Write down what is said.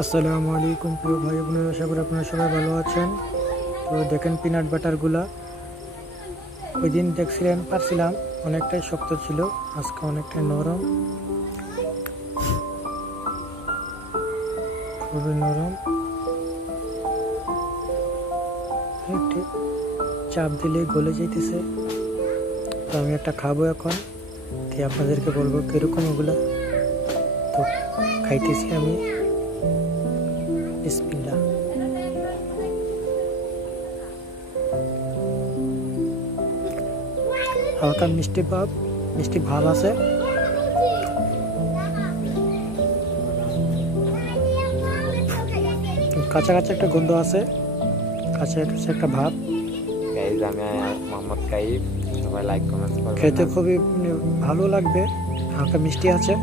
আসসালামু আলাইকুম প্রিয় ভাই বোনেরা, আশা করি আপনারা সবাই ভালো আছেন। তো দেখেন পিনাট বাটারগুলা ওই দিন দেখছিলেন পারছিলাম অনেকটাই শক্ত ছিল, আজকে অনেকটাই নরম, খুবই নরম। একটু চাপ দিলেই গলে যাইতেছে। তো আমি একটা খাবো এখন, কি আপনাদেরকে বলবো কিরকম ওগুলা। তো খাইতেছি আমি, বিসমিল্লাহ। হালকা মিষ্টি ভাব আছে। কাঁচা কাঁচা একটা গন্ধ আছে, কাঁচা কাঁচা একটা ভাব। গাইজ, আমি মোহাম্মদ কাইফ। সবাই লাইক কমেন্টস করবেন। খেতে খুবই ভালো লাগবে, হালকা মিষ্টি আছে।